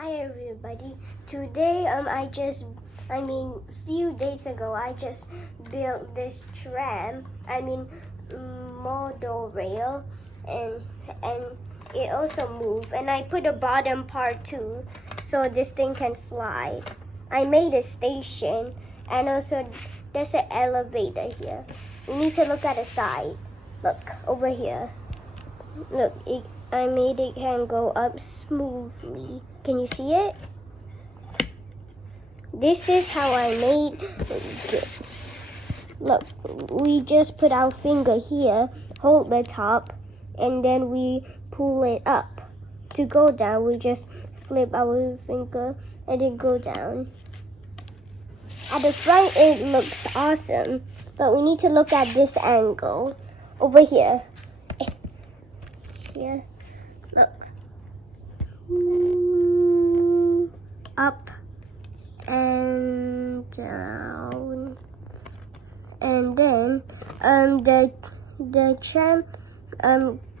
Hi everybody. Today few days ago I just built this tram. Monorail and it also moved, and I put a bottom part too so this thing can slide. I made a station, and also there's an elevator here. You need to look at the side. Look over here. Look, I made it can go up smoothly. Can you see it? This is how I made it. Look, we just put our finger here, hold the top, and then we pull it up. To go down, we just flip our finger and then go down. At the front, it looks awesome, but we need to look at this angle. Over here. Here. Look. Up and down. And then the tram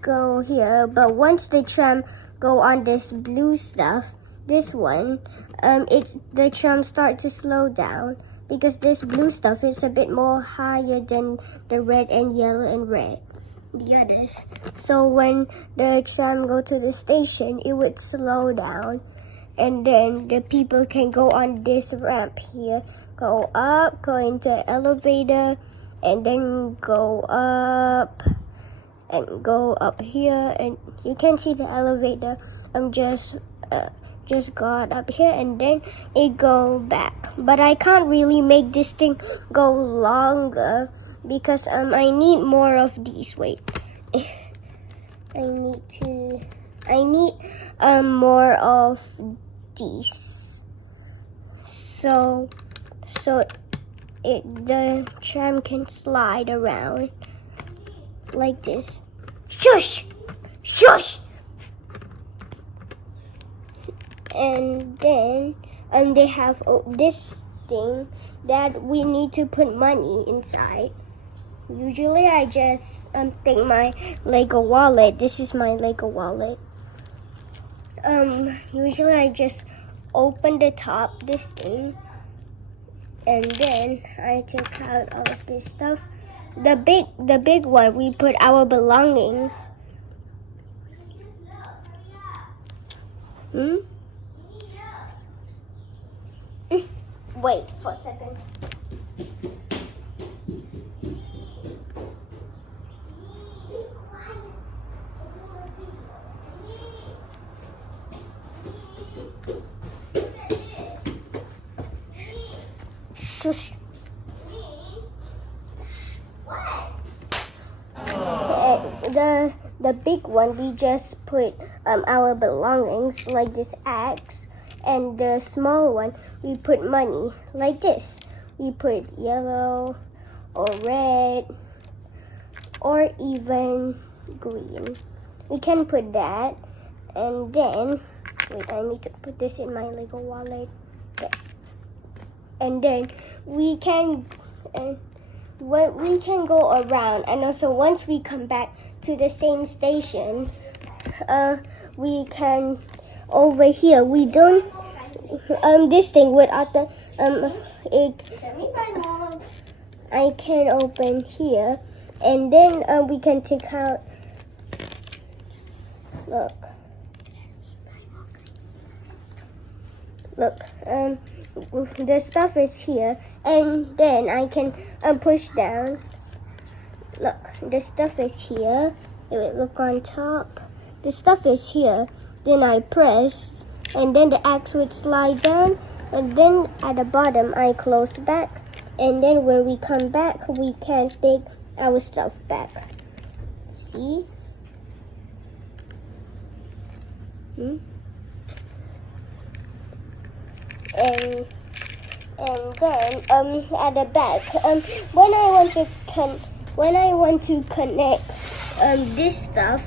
go here, but once the tram go on this blue stuff, this one, the tram start to slow down because this blue stuff is a bit more higher than the red and yellow and red, the others. So when the tram go to the station, it would slow down, and then the people can go on this ramp here, go up, go into elevator, and then go up and go up here, and you can see the elevator. Just got up here, and then it go back. But I can't really make this thing go longer because I need more of these. Wait, I need more of these. So the tram can slide around like this. Shush! Shush! And then they have this thing that we need to put money inside. Usually I just take my Lego wallet. This is my Lego wallet. Usually I just open the top, this thing, and then I take out all of this stuff. The big one, we put our belongings. Wait for a second. Shush. The big one, we just put our belongings like this axe, and the small one we put money like this. We put yellow or red or even green. We can put that, and then wait, I need to put this in my Lego wallet. Okay. And then we can go around, and also once we come back to the same station, we can over here. We don't this thing without the I can open here, and then we can take out. Look, the stuff is here, and then I can push down. Look, the stuff is here. Look on top. The stuff is here. Then I press, and then the axe would slide down, and then at the bottom I close back, and then when we come back, we can take our stuff back. See? And then at the back, when I want to connect this stuff,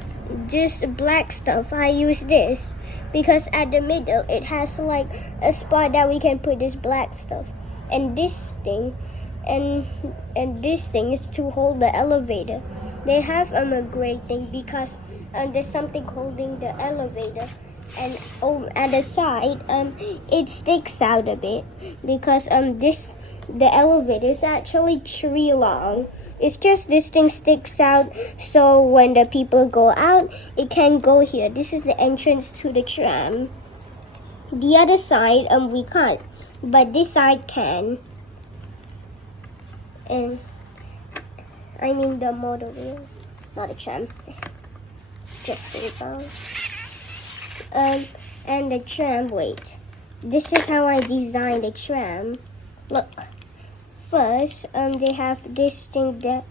just black stuff, I use this because at the middle it has like a spot that we can put this black stuff, and this thing and this thing is to hold the elevator. They have a gray thing because there's something holding the elevator. and at the side it sticks out a bit because the elevator is actually 3 long. It's just this thing sticks out, so when the people go out, it can go here. This is the entrance to the tram. The other side we can't, but this side can. And I mean the monorail, not a tram. Just so you know. And the tram, wait. This is how I designed the tram. Look. First, they have this thing that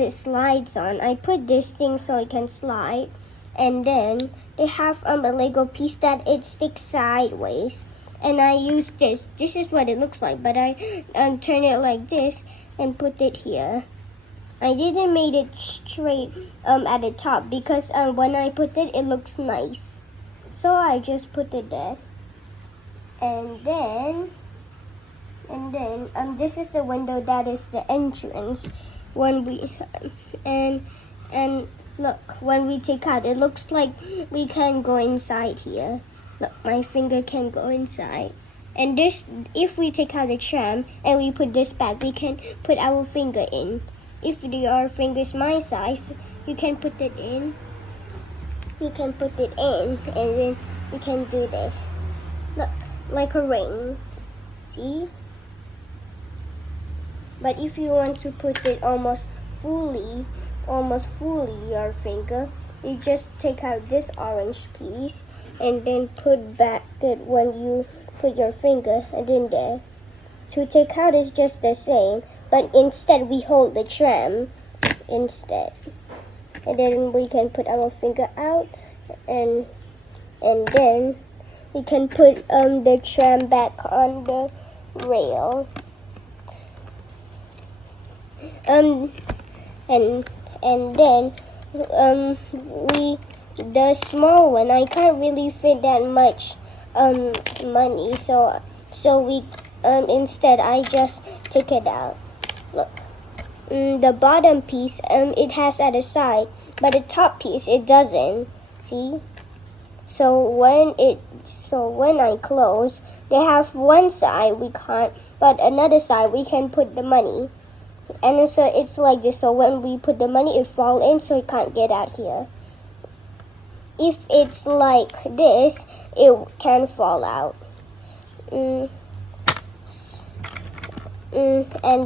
it slides on. I put this thing so it can slide. And then they have a Lego piece that it sticks sideways. And I use this. This is what it looks like, but I turn it like this and put it here. I didn't make it straight at the top because when I put it, it looks nice. So I just put it there. And then this is the window that is the entrance. When we and look, when we take out, it looks like we can go inside here. Look, my finger can go inside. And this, if we take out the tram and we put this back, we can put our finger in. If your finger is my size, you can put it in. You can put it in, and then you can do this. Look, like a ring. See? But if you want to put it almost fully your finger, you just take out this orange piece and then put back it when you put your finger and in there. To take out is just the same, but instead we hold the tram instead. And then we can put our finger out and then we can put the tram back on the rail. And then the small one, I can't really fit that much money, so we instead I just take it out. Look, the bottom piece it has at the side, but the top piece it doesn't. See? So when I close, they have one side we can't, but another side we can put the money. And so it's like this, so when we put the money, it falls in, so it can't get out here. If it's like this, it can fall out. And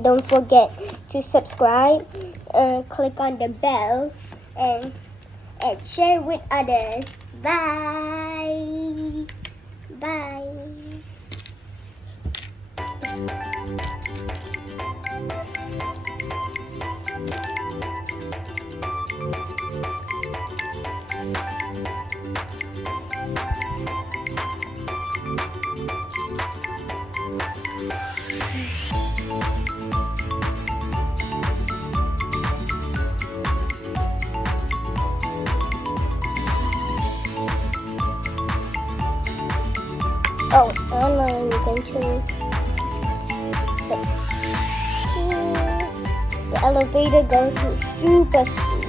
don't forget to subscribe, click on the bell, and share with others. Bye! Bye! Oh, online you can turn the elevator goes super speed.